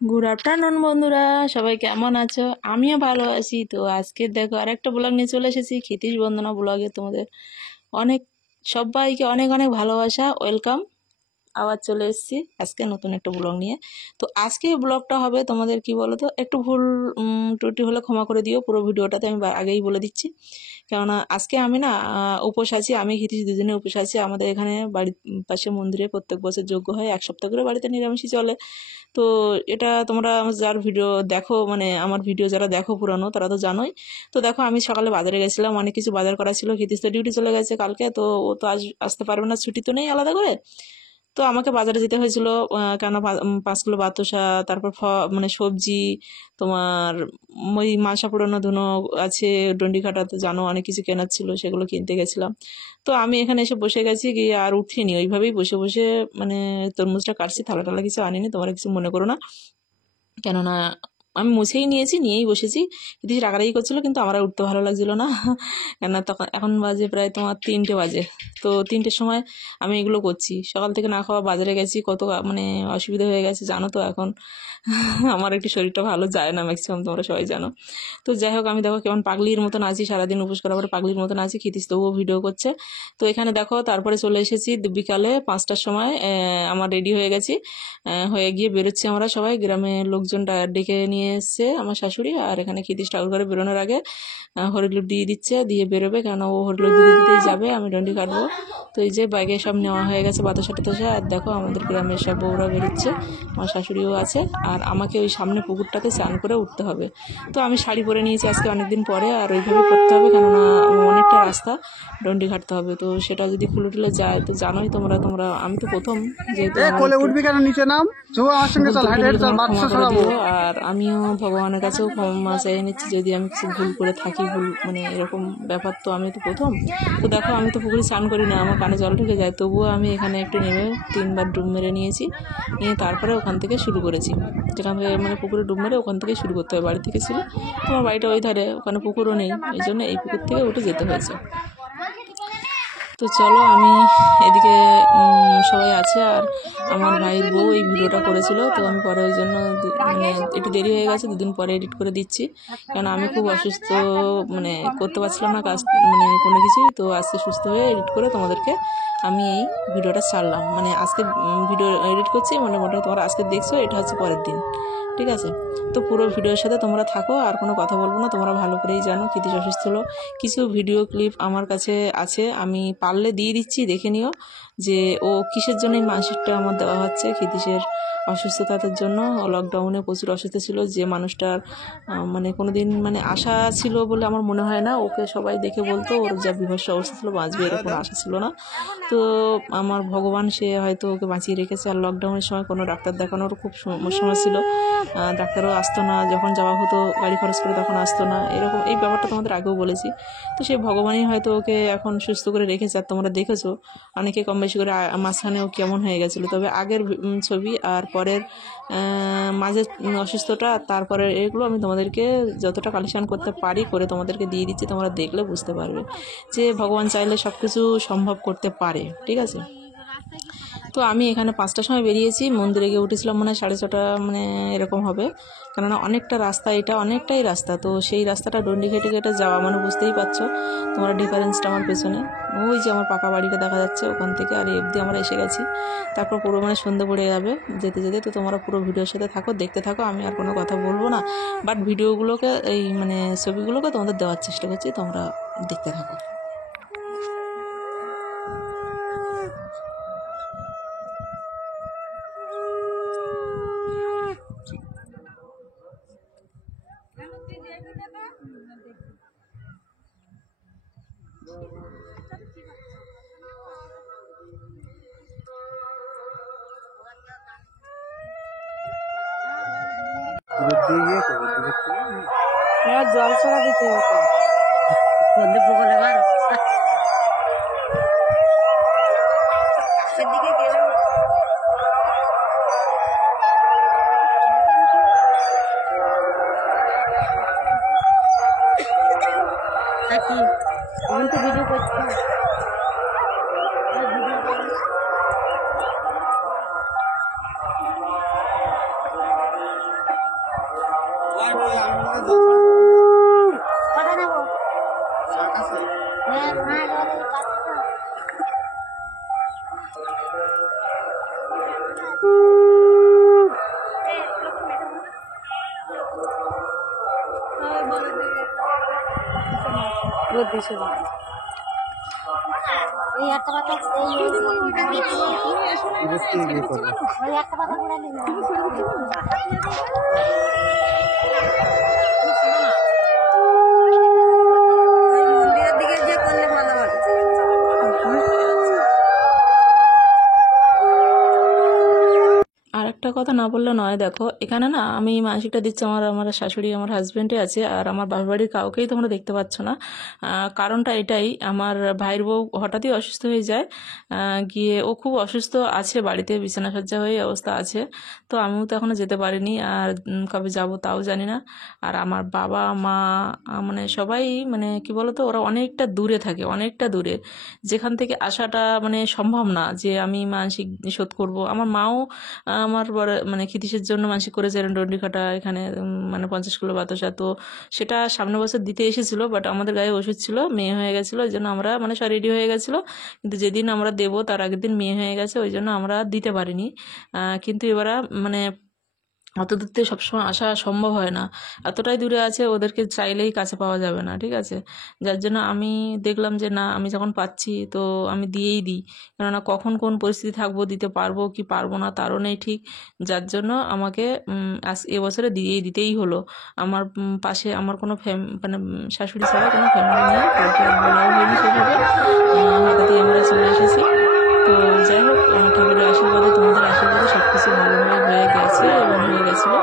Good afternoon বন্ধুরা, সবাই কেমন আছো? আমিও ভালো আছি। তো আজকে দেখো আরেকটা ব্লগ নিয়ে চলে এসেছি, ক্ষিতিশ বন্দনা ব্লগে। তোমাদের অনেক সবাইকে অনেক অনেক ভালোবাসা, ওয়েলকাম। আবার চলে এসেছি আজকে নতুন একটা ব্লগ নিয়ে। তো আজকে ব্লগটা হবে তোমাদের কি বলো তো, একটু ভুল ত্রুটি হলে ক্ষমা করে দিও। পুরো ভিডিওটাতে আমি আগেই বলে দিচ্ছি, কেননা আজকে আমি না উপোস আছি। আমি ক্ষিতিশ দুজনে উপোস আছি। আমাদের এখানে বাড়ির পাশে মন্দিরে প্রত্যেক বছর যজ্ঞ হয়, 1 সপ্তাহ করে বাড়িতে নিরামিষই চলে। তো এটা তোমরা যার ভিডিও দেখো, মানে আমার ভিডিও যারা দেখো পুরানো, তারা তো জানোই। তো দেখো আমি সকালে বাজারে গেছিলাম, অনেক কিছু বাজার করা ছিল। ক্ষিতিশ তো ডিউটি চলে গেছে কালকে, তো ও তো আসতে পারবে না, ছুটি তো নেই আলাদা করে। তো আমাকে বাজারে যেতে হয়েছিল, কেন 5 কিলো বাতাসা, তারপর মানে সবজি, তোমার ওই মাসা পুরানো ধুনো আছে, ডন্ডিঘাটাতে জানো অনেক কিছু কেনার ছিল, সেগুলো কিনতে গেছিলাম। তো আমি এখানে এসে বসে গেছি, গিয়ে আর উঠিনি, ওইভাবেই বসে বসে মানে তরমুজটা কাটছি। থালা টালা কিছু আনিনি, তোমরা কিছু মনে করো না। কেননা আমি মুছেই নিয়েছি, নিয়েই বসেছি। দিদি রাগারাগি করছিল, কিন্তু আমার আর উঠতে ভালো লাগছিল না। কেননা তখন এখন বাজে প্রায় তোমার 3টে বাজে। তো 3টের সময় আমি এগুলো করছি। সকাল থেকে না খাওয়া, বাজারে গেছি, কত মানে অসুবিধা হয়ে গেছে জানো তো। এখন আমার একটু শরীরটা ভালো যায় না, ম্যাক্সিমাম তোমরা সবাই জানো। তো যাই হোক, আমি দেখো কেমন পাগলির মতন আছি, সারাদিন উপোস করার পরে পাগলির মতন আছি। ক্ষিতিশ তবুও ভিডিও করছে। তো এখানে দেখো তারপরে চলে এসেছি বিকালে 5টার সময়। আমার রেডি হয়ে গেছি, হয়ে গিয়ে বেরোচ্ছি আমরা সবাই। গ্রামের লোকজন ডেকে নিয়ে এসছে আমার শাশুড়ি। আর এখানে ক্ষিতিশ ঠাকুর ঘরে বেরোনোর আগে হরিলুপ দিয়ে দিচ্ছে, দিয়ে বেরোবে, কেন ও হরিলুপ দিতে দিতেই যাবে, আমি ডন্ডি কাটবো। তো এই যে বাইকে সব নেওয়া হয়ে গেছে বাতাসা টাতাসা। আর দেখো আমাদের গ্রামের সব বউরা বেরোচ্ছে, আমার শাশুড়িও আছে। আর আমাকে ওই সামনে পুকুরটাতে স্নান করে উঠতে হবে। তো আমি শাড়ি পরে নিয়েছি আজকে অনেকদিন পরে, আর ওইভাবেই করতে হবে, কেননা অনেকটা রাস্তা ডন্ডি ঘাটতে হবে। তো সেটা যদি খুলে টুলে যায় তো জানোই তোমরা তোমরা আমি তো প্রথম, যেহেতু কোলে উঠবি কেন, নিচে নাম, আমার সঙ্গে চল, হাইট চল, বাচ্চা ছড়াবো। আর আমিও ভগবানের কাছেও ক্ষমা চেয়ে নিচ্ছি যদি আমি কিছু ভুল করে থাকি। ভুল মানে এরকম ব্যাপার, তো আমি তো প্রথম। তো দেখো আমি তো পুকুরে স্নান করি না, আমার কানে জল ঢুকে যায়, তবুও আমি এখানে একটু নেমে 3বার ডুব মেরে নিয়েছি, নিয়ে তারপরে ওখান থেকে শুরু করেছি। যেখান থেকে মানে পুকুরে ডুব মেরে ওখান থেকে শুরু করতে হবে। বাড়ি থেকে ছিল, তোমার বাড়িটা ওই ধারে, ওখানে পুকুরও নেই, এই জন্য এই পুকুর থেকে উঠে যেতে হয়েছে। তো চলো, আমি এদিকে সবাই আছে, আর আমার ভাইয়ের বউ এই ভিডিওটা করেছিল। তো আমি পরে ওই জন্য মানে একটু দেরি হয়ে গেছে, 2 দিন পরে এডিট করে দিচ্ছি, কারণ আমি খুব অসুস্থ, মানে করতে পারছিলাম না কাজ, মানে কোনো কিছুই। তো আজকে সুস্থ হয়ে এডিট করে তোমাদেরকে আমি এই ভিডিওটা ছাড়লাম। মানে আজকে ভিডিও এডিট করছি, মানে মোটামুটি তোমরা আজকে দেখছো, এটা হচ্ছে পরের দিন, ঠিক আছে? তো পুরো ভিডিওর সাথে তোমরা থাকো, আর কোনো কথা বলবো না। তোমরা ভালো করেই জানো ক্ষিতিশ অসুস্থ হলো। কিছু ভিডিও ক্লিপ আমার কাছে আছে, আমি পারলে দিয়ে দিচ্ছি, দেখে নিও যে ও কিসের জন্য এই মানসিকটা আমার দেওয়া হচ্ছে। ক্ষিতিশের অসুস্থতার জন্য, লকডাউনে প্রচুর অসুস্থ ছিল, যে মানুষটার মানে কোনো দিন মানে আশা ছিল বলে আমার মনে হয় না। ওকে সবাই দেখে বলতো ওর যা বিভৎস অবস্থা ছিল, বাঁচবে এরকম আশা ছিল না। তো আমার ভগবান সে হয়তো ওকে বাঁচিয়ে রেখেছে। আর লকডাউনের সময় কোনো ডাক্তার দেখানোর খুব সমস্যা ছিল, ডাক্তারও আসতো না, যখন যাওয়া হতো গাড়ি খরচ করে তখন আসতো না, এরকম এই ব্যাপারটা তোমাদের আগেও বলেছি। তো সেই ভগবানই হয়তো ওকে এখন সুস্থ করে রেখেছে। আর তোমরা দেখেছো অনেকে কম বেশি করে মাঝখানে ও কেমন হয়ে গেছিলো। তবে আগের ছবি আর পরের মাঝের অসুস্থতা, তারপরে এগুলো আমি তোমাদেরকে যতটা কালেকশন করতে পারি করে তোমাদেরকে দিয়ে দিচ্ছি। তোমরা দেখলে বুঝতে পারবে যে ভগবান চাইলে সব কিছু সম্ভব করতে পারে, ঠিক আছে? তো আমি এখানে 5টার সময় বেরিয়েছি, মন্দিরে গিয়ে উঠেছিলাম মনে হয় 6:30 মানে এরকম হবে, কেননা অনেকটা রাস্তা, এটা অনেকটাই রাস্তা। তো সেই রাস্তাটা ডন্ডি ঘেটে ঘেটে যাওয়া, মানে বুঝতেই পারছো তোমরা ডিফারেন্সটা আমার পেছনে। ওই যে আমার পাকা বাড়িটা দেখা যাচ্ছে ওখান থেকে, আর অবধি আমরা এসে গেছি। তারপর পুরো মানে সন্ধ্যে পড়ে যাবে যেতে যেতে। তো তোমরা পুরো ভিডিওর সাথে থাকো, দেখতে থাকো, আমি আর কোনো কথা বলবো না, বাট ভিডিওগুলোকে এই মানে ছবিগুলোকে তোমাদের দেওয়ার চেষ্টা করছি, তোমরা দেখতে থাকো। জল ছড়া দিতে হতো, পোকা লাগার সেদিকে গেলাম। এখন তো ভিডিও করছি। দুধ দিয়েছিল। এই একটা পাতা ওই একটা পাতা করে নিন। মন্দিরের দিকে যে করলে ভালো হবে। আর একটা কথা না বললে নয়, দেখো এখানে না আমি মানসিকটা দিচ্ছি, আমার শাশুড়ি আমার হাজব্যান্ডে আছে, আর আমার বাপের বাড়ির কাউকেই তোমরা দেখতে পাচ্ছ না। কারণটা এটাই, আমার ভাইয়ের বউ হঠাৎই অসুস্থ হয়ে যায়, গিয়ে ও খুব অসুস্থ আছে, বাড়িতে বিছানাসজ্জা হয়ে অবস্থা আছে। তো আমিও তো এখনও যেতে পারিনি, আর কবে যাব তাও জানি না। আর আমার বাবা মা মানে সবাই মানে কি বলতো, ওরা অনেকটা দূরে থাকে, অনেকটা দূরে, যেখান থেকে আসাটা মানে সম্ভব না যে আমি মানসিক শোধ করব। আমার মাও আমার বড় মানে খিতিশের জন্য মানসিক করেছে ডন্ডিকাটা এখানে, মানে 50 কিলো বাতাসা। তো সেটা সামনের বছর দিতে এসেছিলো, বাট আমাদের গায়ে ওষুধ ছিল, মেয়ে হয়ে গেছিলো, ওই জন্য আমরা মানে সব রেডি হয়ে গেছিলো, কিন্তু যেদিন আমরা দেবো তার আগের দিন মেয়ে হয়ে গেছে, ওই জন্য আমরা দিতে পারিনি। কিন্তু এবারে মানে অত দূর থেকে সবসময় আসা সম্ভব হয় না, এতটাই দূরে আছে, ওদেরকে চাইলেই কাছে পাওয়া যাবে না, ঠিক আছে। যার জন্য আমি দেখলাম যে না, আমি যখন পাচ্ছি তো আমি দিয়েই দিই, কেননা কখন কোন পরিস্থিতি থাকবো, দিতে পারবো কি পারবো না তারও নেই ঠিক। যার জন্য আমাকে এবছরে দিতেই হলো। আমার পাশে আমার কোনো মানে শাশুড়ি ছাড়া কোনো ফ্যামিলি নেই, কাউকে বলাও হয়নি সেভাবে, হঠাৎই আমরা চলে এসেছি। তো যাই হোক, ঠাকুরের আশীর্বাদে, তোমাদের আশীর্বাদে সব কিছু ভালোভাবে হয়ে গেছে এবং হয়ে গেছিলো।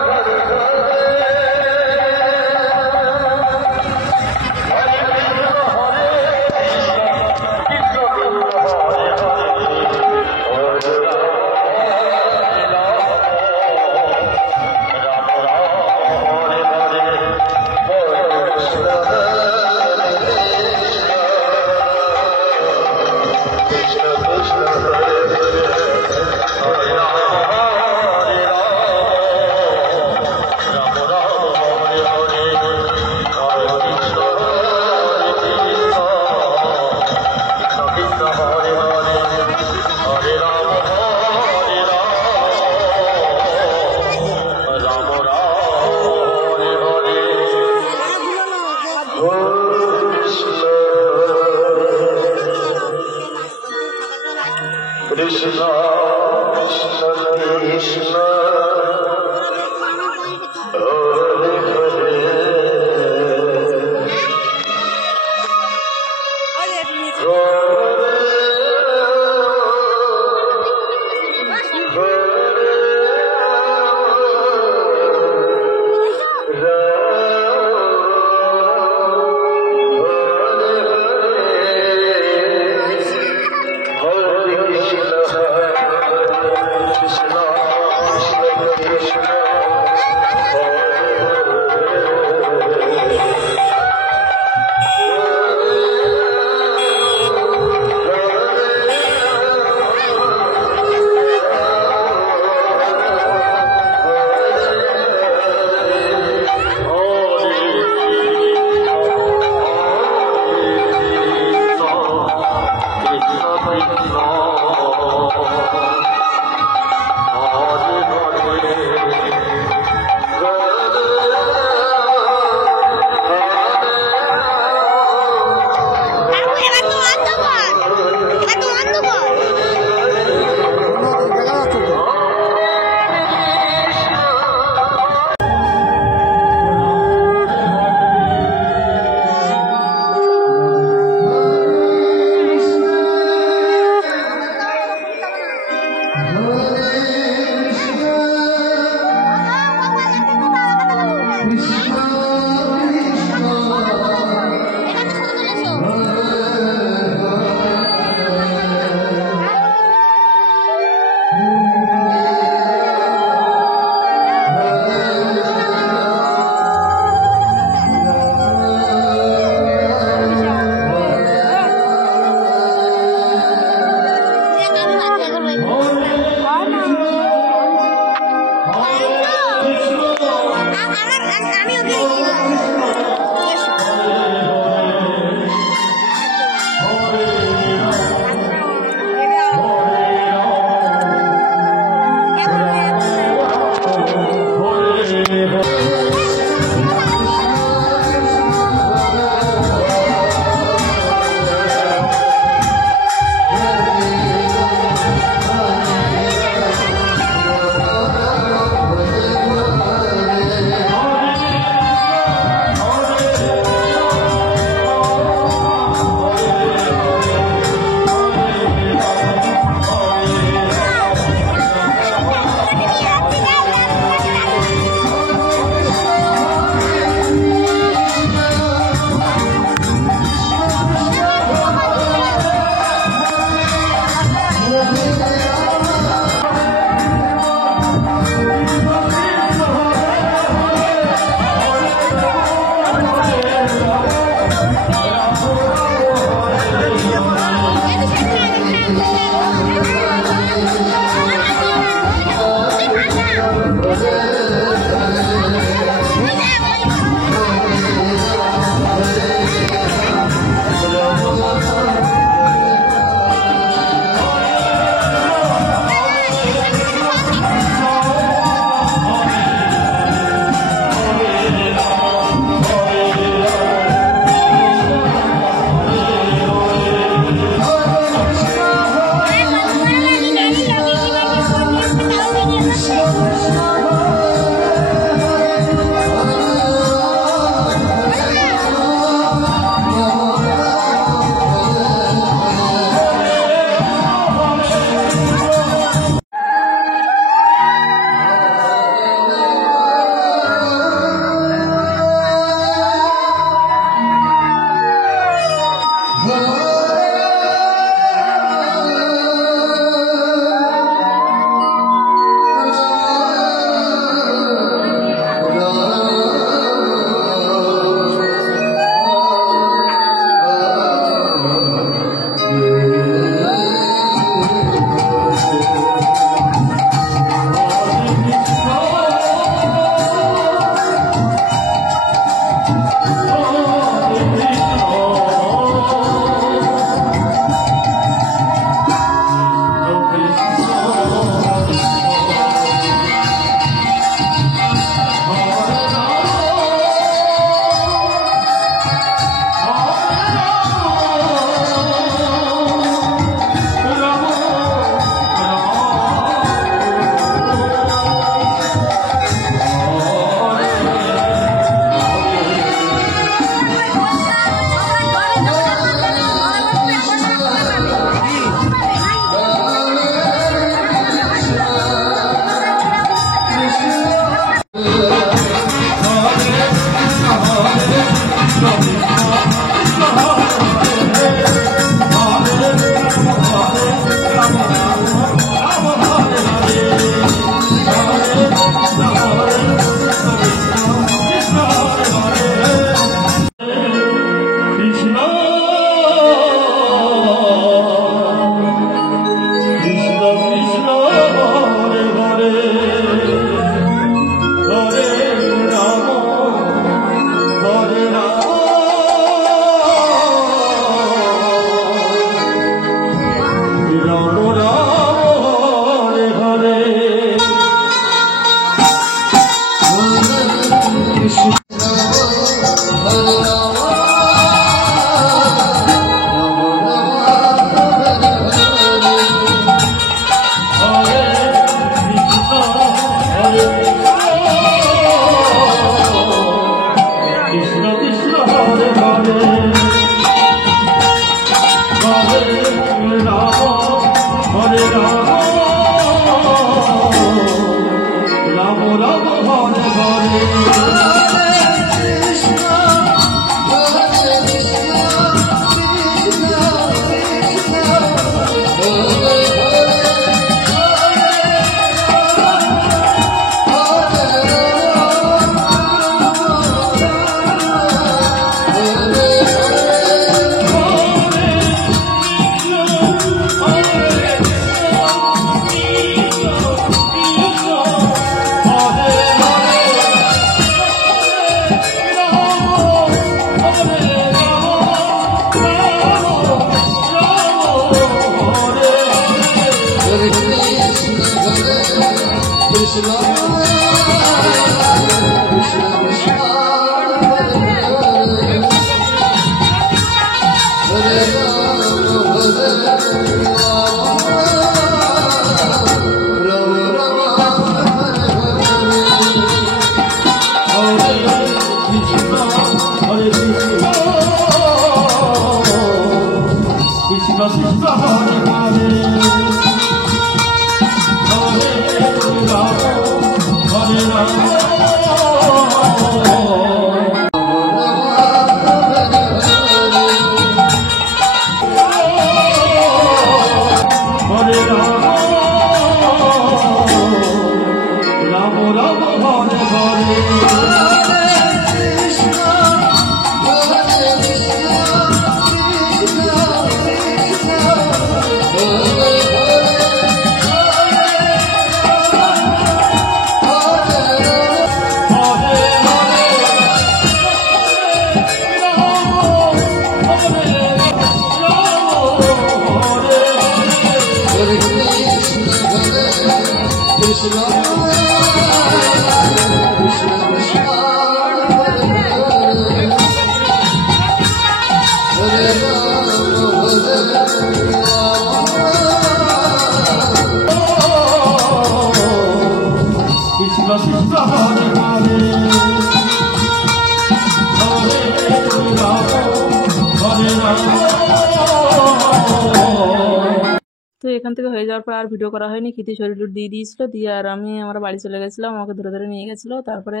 তো এখান থেকে হয়ে যাওয়ার পর আর ভিডিও করা হয়নি। খিতি শরীর দিয়ে দিয়েছিল, দিয়ে আর আমি আমার বাড়ি চলে গেছিলাম। আমাকে ধরে ধরে নিয়ে গেছিলো। তারপরে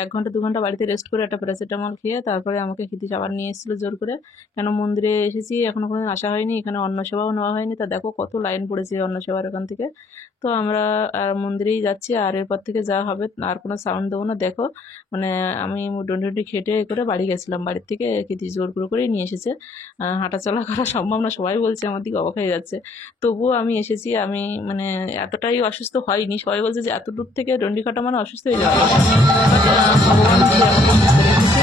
1 ঘন্টা 2 ঘন্টা বাড়িতে রেস্ট করে একটা প্যারাসিটামল খেয়ে তারপরে আমাকে খিতি আবার নিয়ে এসেছিলো জোর করে। কেন মন্দিরে এসেছি, এখনো কোনোদিন আসা হয়নি, এখানে অন্ন সেবাও নেওয়া হয়নি। তা দেখো কত লাইন পড়েছে অন্ন সেবার ওখান থেকে। তো আমরা আর মন্দিরেই যাচ্ছি, আর এরপর থেকে যা হবে আর কোনো সাউন্ড দেবো না। দেখো মানে আমি ডন্ডি খেটে করে বাড়ি গেছিলাম, বাড়ির থেকে খিতি জোর করেই নিয়ে এসেছে। হাঁটাচলা করা সম্ভব না, সবাই বলছে, আমার দিকে অবাক হয়ে যাচ্ছে। তবুও আমি এসেছি। আমি মানে এতটাই অসুস্থ হয়নি, সবাই বলছে যে এত দূর থেকে ডন্ডি কাটা মানে অসুস্থ হয়ে যাবে। ভগবান যে আমাকে সুস্থ রেখেছে।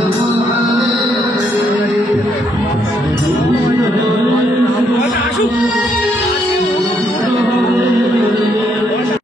নমঃ